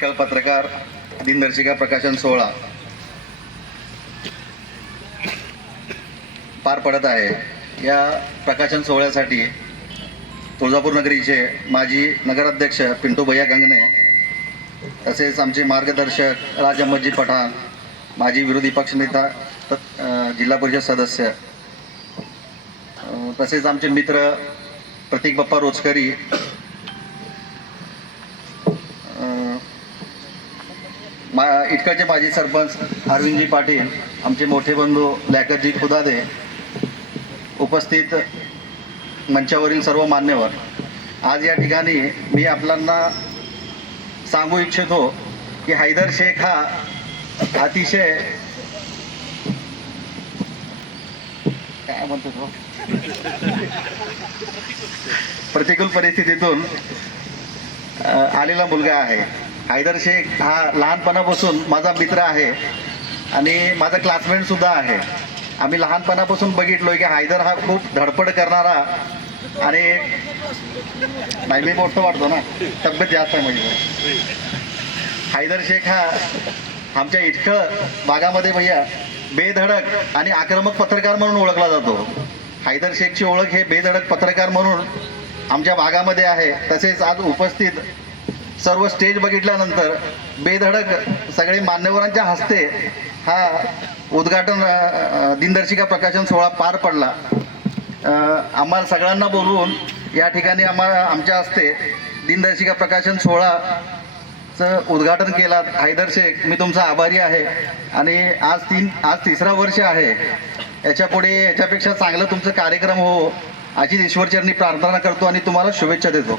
कल पत्रकार दिनदर्शिका प्रकाशन सोहळा. पार पडत आहे. या प्रकाशन सोहळ्यासाठी तुळजापूर नगरीचे माजी नगराध्यक्ष पिंटू भैया गंगणे तसेच आमचे मार्गदर्शक राज अहमदजी पठाण माजी विरोधी पक्षनेता जिल्हा परिषद सदस्य तसेच आमचे मित्र प्रतीक बाप्पा रोचकरी मा इटकडचे माजी सरपंच अरविंदजी पाटील आमचे मोठे बंधू लॅकरजी खुदादे उपस्थित मंचावरील सर्व मान्यवर. आज या ठिकाणी मी आपल्यांना सांगू इच्छितो की हैदर शेख हा अतिशय काय म्हणतो तो? प्रतिकूल परिस्थितीतून आलेला मुलगा आहे. हैदर शेख हा लहानपणापासून माझा मित्र आहे आणि माझा क्लासमेट सुद्धा आहे. आम्ही लहानपणापासून बघितलो की हैदर हा खूप धडपड करणारा आणि नाही मी मोठं वाटतो ना. तब्येत जास्त आहे म्हणजे हैदर शेख हा आमच्या इटकळ भागामध्ये भैया बेधडक आणि आक्रमक पत्रकार म्हणून ओळखला जातो. हैदर शेखची ओळख हे बेधडक पत्रकार म्हणून आमच्या भागामध्ये आहे. तसेच आज उपस्थित सर्व स्टेज बघितल्यानंतर बेधडक सगळे मान्यवरांच्या हस्ते हा उद्घाटन दिनदर्शिका प्रकाशन सोहळा पार पडला. आम्हाला सगळ्यांना बोलवून या ठिकाणी आम्हाला आमच्या हस्ते दिनदर्शिका प्रकाशन सोहळाचं उद्घाटन केला. हैदर शेख मी तुमचा आभारी आहे. आणि आज तीन आज तिसरा वर्ष आहे. याच्यापुढे याच्यापेक्षा चांगलं तुमचं कार्यक्रम हो अशीच ईश्वरचरणी प्रार्थना करतो आणि तुम्हाला शुभेच्छा देतो.